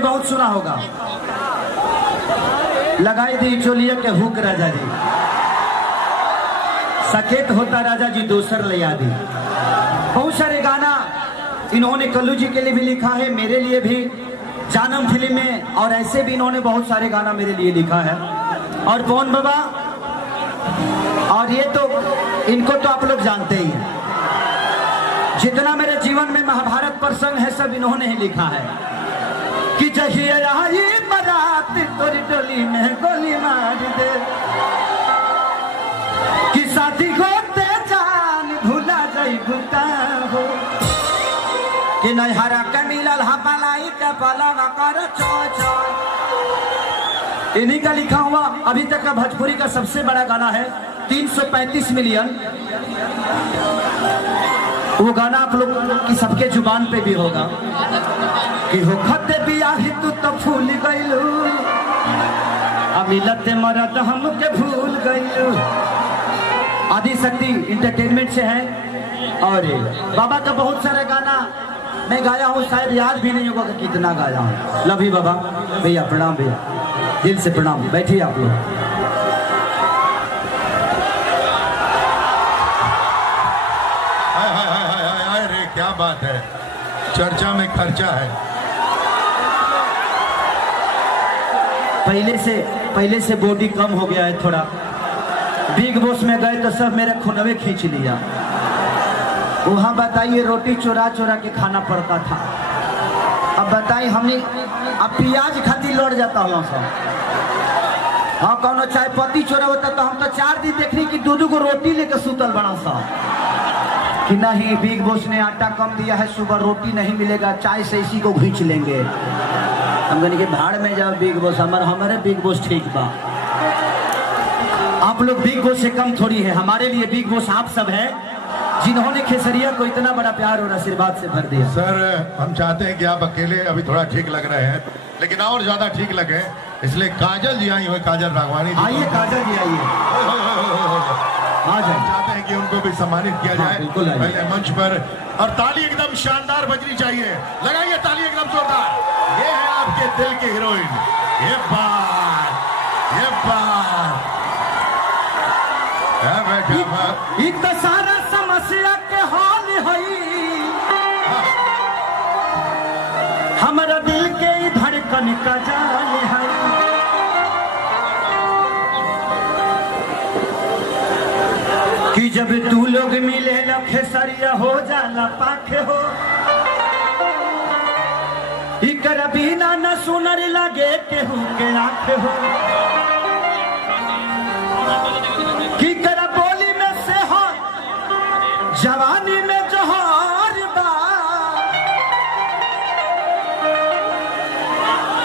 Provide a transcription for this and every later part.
बहुत सुना होगा, लगाई दी चोलिया के हुक राजा जी, सकेत होता राजा जी दोसर ले आदि। बहुत सारे गाना इन्होंने कल्लू जी के लिए भी लिखा है, मेरे लिए भी, जानम फिल्म में, और ऐसे भी इन्होंने बहुत सारे गाना मेरे लिए लिखा है। और पवन बाबा, और ये तो इनको तो आप लोग जानते ही हैं, जितना मेरे जीवन में महाभारत प्रसंग है सब इन्होंने ही लिखा है कि जहिया आई बारात तोरी डोली में गोली मार दे, कि साथी होते जान भूला जाई भूता हो, कि नैहरा के मिलल हपलाई के पलवा कर चो चो। इन्हीं का लिखा हुआ अभी तक का भोजपुरी का सबसे बड़ा गाना है, 335 मिलियन। वो गाना आप लोग की सबके जुबान पे भी होगा कि हो खते बियाही तू तो भूल गइलू, मिलते मरद हमके भूल गइलू। आदि शक्ति इंटरटेनमेंट से है। और बाबा का बहुत सारा गाना मैं गाया हूँ, शायद याद भी नहीं होगा कि कितना गाया हूँ। लव यू बाबा, भैया प्रणाम, भैया दिल से प्रणाम। बैठिए आप लोग। अरे क्या बात है, चर्चा में खर्चा है। पहले से बॉडी कम हो गया है थोड़ा। बिग बॉस में गए तो सब मेरे खुनवे खींच लिया। वहाँ बताइए रोटी चोरा चोरा के खाना पड़ता था। अब बताइए हमने अब प्याज खाती लौट जाता हूँ सब। हाँ कौन चाय पत्ती चोरा होता तो हम तो 4 दिन देखने की 2-2 को रोटी लेकर सुतल बना सा कि नहीं बिग बॉस ने आटा कम दिया है, सुबह रोटी नहीं मिलेगा, चाय से इसी को खींच लेंगे। हम कहने के भाड़ में जाओ बिग बॉस, हमारे बिग बॉस ठीक बा। आप लोग बिग बॉस से कम थोड़ी है, हमारे लिए बिग बॉस आप सब है जिन्होंने खेसरिया को इतना बड़ा प्यार और आशीर्वाद से भर दिया। सर हम चाहते हैं कि आप अकेले अभी थोड़ा ठीक लग रहे हैं, लेकिन और ज्यादा ठीक लगे, इसलिए काजल जी आई हुए, काजल राघवानी जी। आइए काजल जी आइए, हम चाहते हैं कि उनको भी सम्मानित किया जाए पहले मंच पर, और ताली एकदम शानदार बजनी चाहिए। लगाइए ताली एकदम जोरदार। ये है आपके दिल की हीरोइन। ये बात एक तो सारा समस्या के हाल है, हमारा दिल के धड़कन का जाल है। कि जब तू लोग मिले खेसरिया हो जाला पाखे हो, इकर बिना न सुनर लगे केहू के आंख हो। कि कर बोली में से हो जवानी में जोहर बा,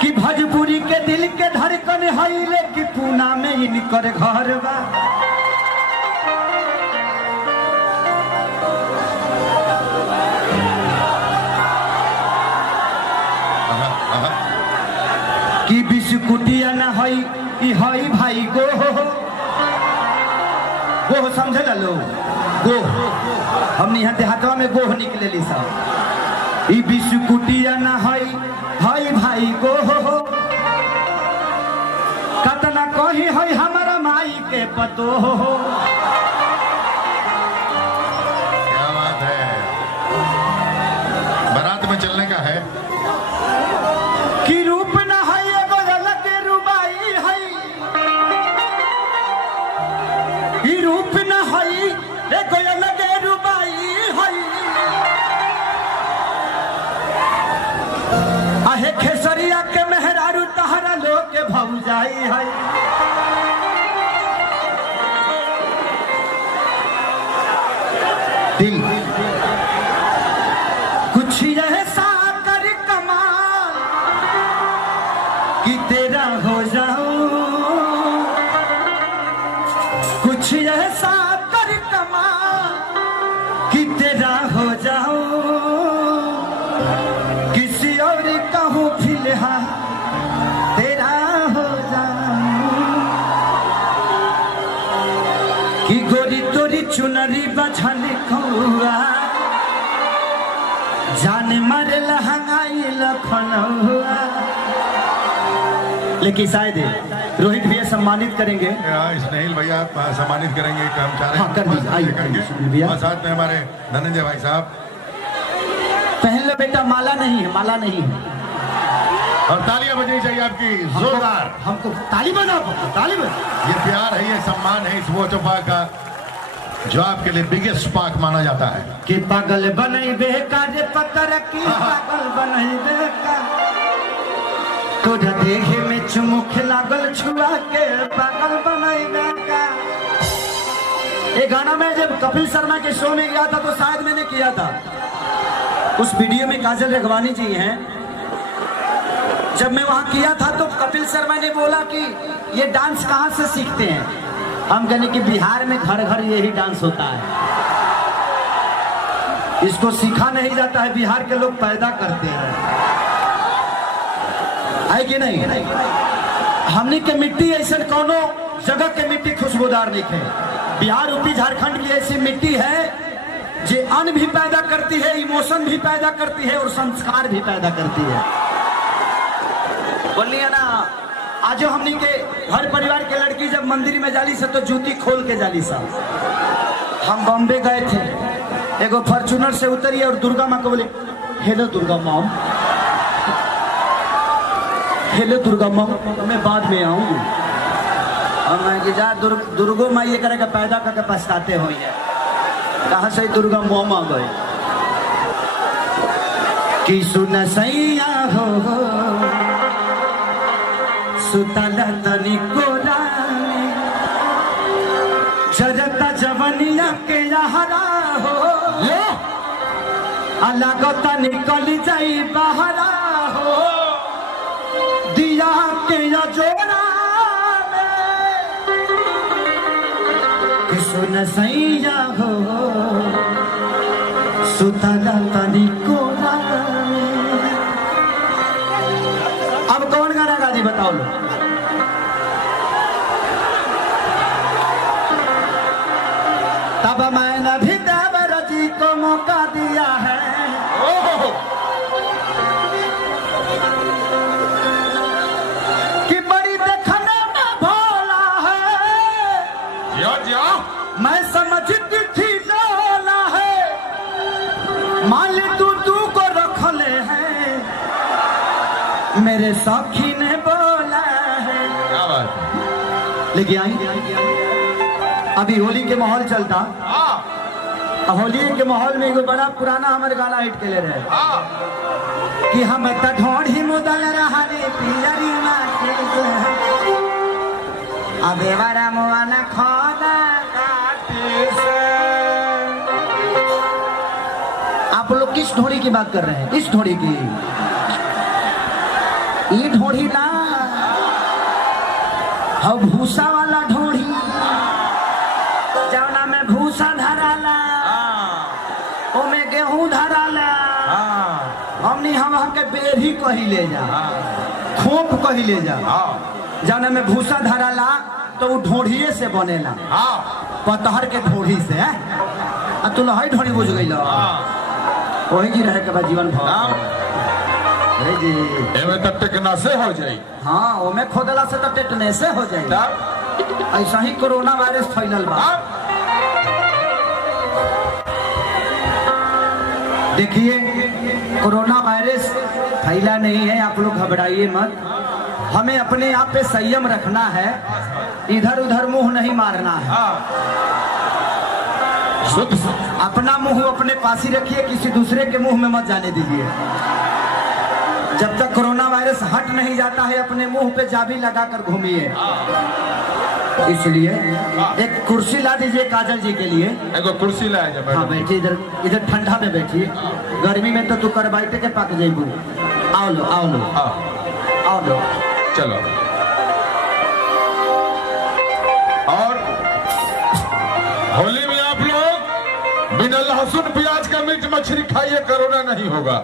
कि भोजपुरी के दिल के धड़कन है, कि पूना में इनकर घर बा। कि बिस्कुटिया न हई भाई गोह समझ लो, गोह हमने यहाँ देहातवा में गोह निकले ली साहब। ई बिस्कुटिया न हई भाई गोह, कतना कही हई हमारा माई के पतो हो। क्या बात है, बारात में चलने का है। कि रूप न है एगो अलग रुबाई है, ई रूप न है एगो अलग रुबाई है। आहे खेसरिया के मेहरारू तहरा लोग के भौजाई है। दिल कुछ ऐसा कर कमाल कि तेरा हो जाऊं, कुछ ऐसा कर कमाल कि तेरा हो जाऊं, किसी और कहूँ फिलहाल तेरा हो जाऊं। कि गोरी तोरी चुनरी बझल कौआ, जान मर लहंगाई लखन हुआ। लेकिन शायद रोहित भैया सम्मानित करेंगे। स्नेहिल भैया सम्मानित करेंगे कर्मचारी। हाँ, कर दीजिए, आइए भैया। और साथ में हमारे धनंजय भाई साहब। पहन लो बेटा, माला नहीं है, माला नहीं है। और तालियां बजनी चाहिए आपकी जोरदार। हमको ताली बजाओ, ताली बजाओ। ये प्यार है, ये सम्मान है इस वोटो पाक का, जो आपके लिए बिगेस्ट पाक माना जाता है। कि पागल बनई बेका रे पत्थर की, पागल बनई बेका तोरा देखे में चुमुख लागल छुआ के, पागल बनई बेका। ये गाना मैं जब कपिल शर्मा के शो में गया था तो शायद मैंने किया था। उस वीडियो में काजल रेघवानी जी हैं। जब मैं वहां किया था तो कपिल शर्मा ने बोला कि ये डांस कहां से सीखते हैं। हम कहने कि बिहार में घर घर यही डांस होता है, इसको सीखा नहीं जाता है, बिहार के लोग पैदा करते हैं, है कि नहीं? हमने के मिट्टी ऐसे कोनो जगह के मिट्टी खुशबूदार नहीं है। बिहार, यूपी, झारखंड की ऐसी मिट्टी है जो अन्न भी पैदा करती है, इमोशन भी पैदा करती है और संस्कार भी पैदा करती है। बोलिए ना, आज हमने के हर परिवार के लड़की जब मंदिर में जाली से तो जूती खोल के जाली सा। हम बॉम्बे गए थे, एगो फॉर्चूनर से उतरी और दुर्गा माँ को बोले हेलो दुर्गा माँ, हेलो दुर्गा माँ, मैं बाद में आऊंगी। और मैं कि जा दुर्गो माँ ये करेगा पैदा करके पछताते हो, कहाँ से दुर्गा माँ गए कि सुन सैया हो सुतला तनी कोरानी, जरता जवनिया के यहरा हो, अलगता निकल जाई बहरा हो, दिया के जोड़ा में सुन सैया हो सुतला तनी कोरानी। अब कौन गाना गा दी बताओ लो। तब मैंने भी देवर जी को मौका दिया है, कि बड़ी देखने में भोला है, मैं समझती थी लोला है, मान तू को रख ले है, मेरे सखी ने बोला है। क्या बात है। लेकिन आई अभी होली के माहौल चलता, होली के माहौल में एगो बड़ा पुराना हमारे गाना हिट के ले रहे कि हम ढोढ़ी मुदल रहा रे पियरी अबे वारा मुआना खोदा। आप लोग किस ढोड़ी की बात कर रहे हैं? इस ढोड़ी की, ये ढोड़ी ना, हाँ भूसा वाला ढोड़ी, जवना में भूसा धराला, ओमे गेहूं धराला, हमनी हम के बेरी कही ले जा, खोप कही ले जा, जवना में भूसा धराला तो वो ढोढ़िए से बनेला, पतहर के ढोढ़ी से। तू लहई ढोड़ी बुझ गई, वही जी रहे के बाद जीवन भर जी टेटनसे हो जाए। हाँ, ओमे खोदला से तो टेटनसे हो जाए। ऐसा ही कोरोना वायरस फैलल बा। देखिए, कोरोना वायरस फैला नहीं है, आप लोग घबराइए मत। हमें अपने आप पे संयम रखना है, इधर उधर मुंह नहीं मारना है। अपना मुंह अपने पास ही रखिए, किसी दूसरे के मुंह में मत जाने दीजिए। जब तक कोरोना वायरस हट नहीं जाता है, अपने मुंह पे चाबी लगाकर घूमिए। इसलिए एक कुर्सी ला दीजिए काजल जी के लिए। एक कुर्सी लाया जाए। हाँ बैठिए, इधर इधर ठंडा में बैठिए, गर्मी में तो तू कर बैठे के पक जाइबू। आओ लो, आओ लो, आओ लो, चलो। और होली में आप लोग बिना लहसुन प्याज का मीट मछली खाइए, कोरोना नहीं होगा।